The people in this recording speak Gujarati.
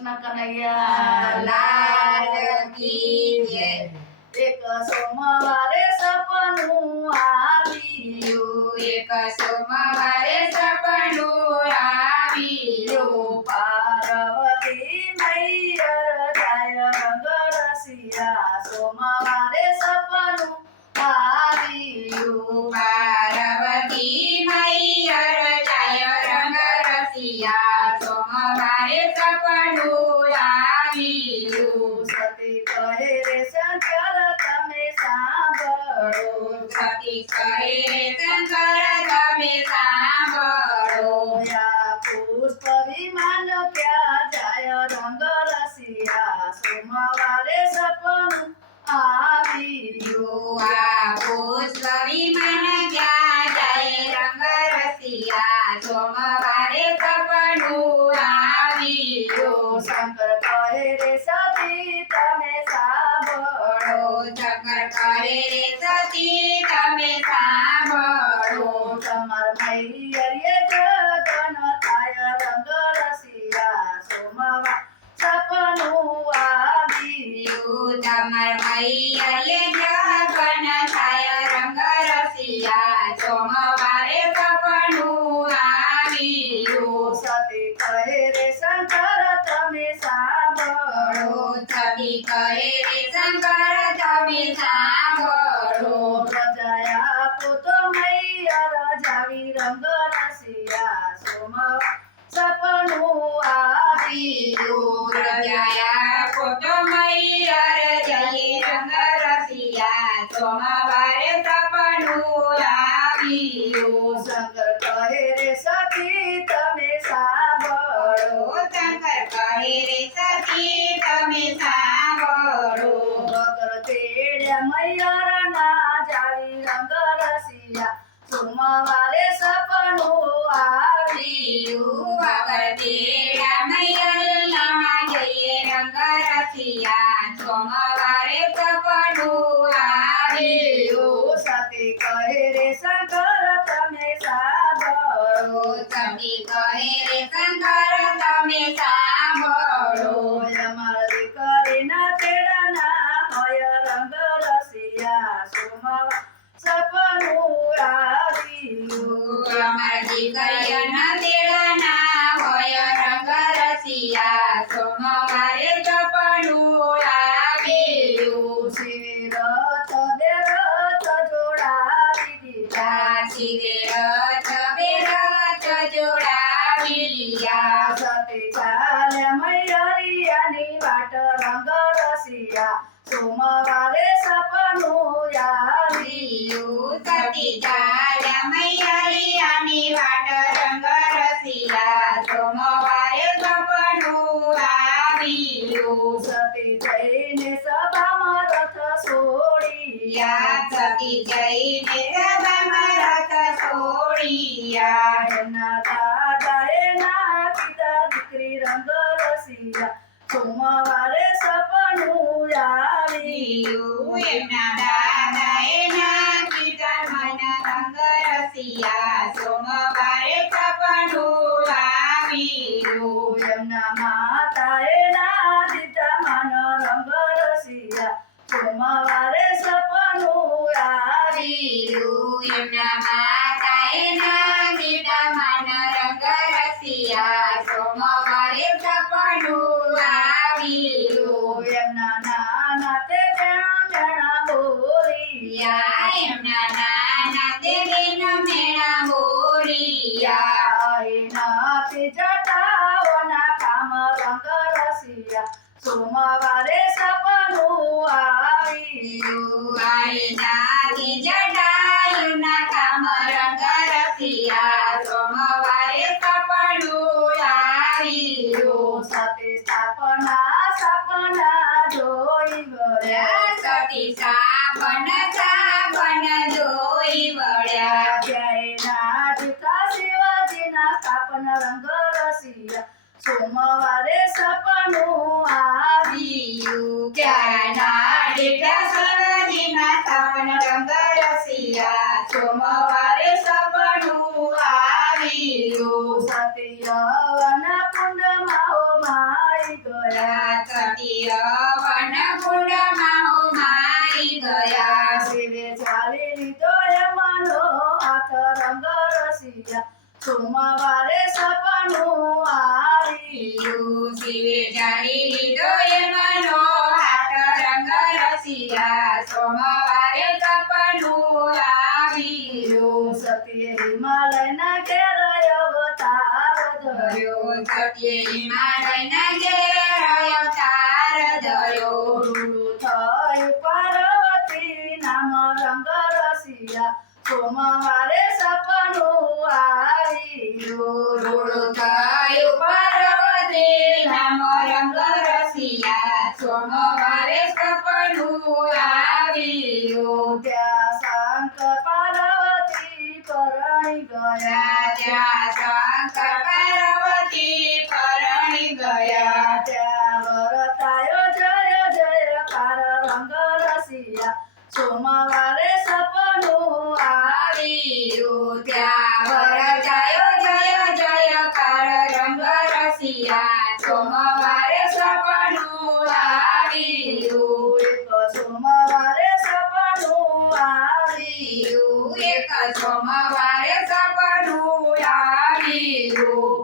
કૃષ્ણ કનૈયા લાલ કી જય। એક સોમવારે સપનું આવ્યું, એક સોમવારે સપનું આવ્યું, પાર્વતી મૈયર જાય રંગ રસિયા। સોમવારે સપનું આવ્યું, પાર્વતી મૈયર જાય રંગ રસિયા। સોમવારે સપનું આવ્યું, સતી કહે રે શંકર તમે સાંભળો, સતી કહે શંકર તમે સાંભળો, આ પુષ્પ વિમાન ક્યાં જાય રંગ રસિયા। સોમવારે સપનું આવ્યું, આ પુષ્પ વિમાન ક્યાં જાય રંગ રસિયા। સોમવારે સપનું આવ્યું, શંકર કહે રે સતી તમે સાંભળો, શંકર કહે રે સતી તમે સાંભળો, તમાર મૈયરે જગન થાય રંગ રસિયા। સોમવાર સપનું આવ્યું, તમાર મૈયરે જગન થાય રંગ રસિયા। સોમવારે સપનું આવ્યું, સતી કહે રે શંકર તમે સાંભળો, સતી કહે રે શંકર તમે સાંભળો, પ્રજાયા પુતો મૈયર જાવી રંગ રસિયા। સોમવાર સપનું આવ્યું, રજાયા પોતો મૈયર જઈ રંગ રસિયા। સોમવારે સપનું આવ્યું, શંકર કહે રે સતી તમે સાંભળો, શંકર કહે રે સતી તમે સાંભળો, વગર તેડ્યા મૈયર ના જાવી રંગ રસિયા। સોમવારે સપનું આવ્યું, વગર તેડા મૈયર ના જઈએ રંગ રસિયા। સોમવારે સપનું આવ્યું, સતી કહે રે શંકર તમે સાંભળો, સતી કહે રે શંકર તમે સાંભળો, અમાર દીકરીના તેડાના હોય રંગ રસિયા। સોમવાર સપનું આવ્યું, અમાર દીકરીઓના તેડાના હોય રંગ રસિયા। સોમવારે સપનું આવ્યું, શિવિરથ બે રથ જોડાવી દીધા, શિવે રથ બે રથ જોડાવી લીધા, સતી ચાલ્યા મૈયરિયાની વાટ રંગ રસિયા। સોમવારે સપનું આવ્યું, સતી ચાલ્યા મૈયરિયાની વાટ રંગ રસિયા। સોમવારે સપનું આવ્યું, સતી જઈને સભામાં રથ છોડિયા, સતી જઈને સભામાં રથ છોડિયા, એના દાદાએ ના પિતા દીકરી રંગ રસિયા। સોમવારે સપનું આવ્યું, એમના દાદાએ ના કીધા મન રંગ રસિયા। સોમવારે સપનું આવ્યું, એમના માતાએ ના દીધા માન રંગ રસિયા। સોમવારે સપનું આવ્યું, એમના માતાએ ના કીધા મન રંગ રસિયા। સોમવારે સપનું આવ્યું, એમના નાના તે મેણા બોલિયા, એમના નાના તે બેન મેળા બોલિયા, નાથી જટાઓના કામ રંગ રસિયા। સોમવારે સપનું આવ્યું, નાથી જટાયુના કામ રંગ રસિયા। સોમવારે સપનું આવ્યું, સતી સ્થાપના સપના જોઈ ગયા, સતી સાબન સાબન જોઈ વળ્યા, જયના દીકરા શિવાજીના સ્થાપન રંગ રસિયા। સોમવારે સપનું આવ્યું, ત્યાંના દીકરા શિવાજીના સ્થાપન રંગ રસિયા। સોમવારે સપનું આવ્યું, સતી યવન કુંડમાં હો માઈ ગઈ, યવન કુંડમાં હોમાઈ ગયા શિવે ચાલી લીધો એમાંનો હાથ રંગ રસિયા સોમવારે સપનું આવ્યું શિવે જાણી લીધો એમાંનો હાથ રંગ રસિયા સોમવારે સપનું આવ્યું સતીએ હિમાલયના ઘેર અવતાર ધર્યો સત્ય હિમાલયના ઘેર અવતાર ધર્યો રૂડું થયું પાર્વતી નામ રંગ રસિયા સોમવારે સપનું આવ્યું રૂડું થયું પાર્વતી નામ રંગ રસિયા સોમવારે સપનું આવ્યું ત્યાં શંકર પાર્વતી પરણી ગયા ત્યાં શંકર પાર્વતી પરણી ગયા ત્યાં વરતાયો જય જયકાર રંગ રસિયા સોમવારે સપનું આવ્યું ત્યાં વરજાયો જય જયકાર રંગ રસિયા સોમવારે સપનું આવ્યું એક સોમવારે સપનું આવ્યું એક સોમવારે સપનું આવ્યું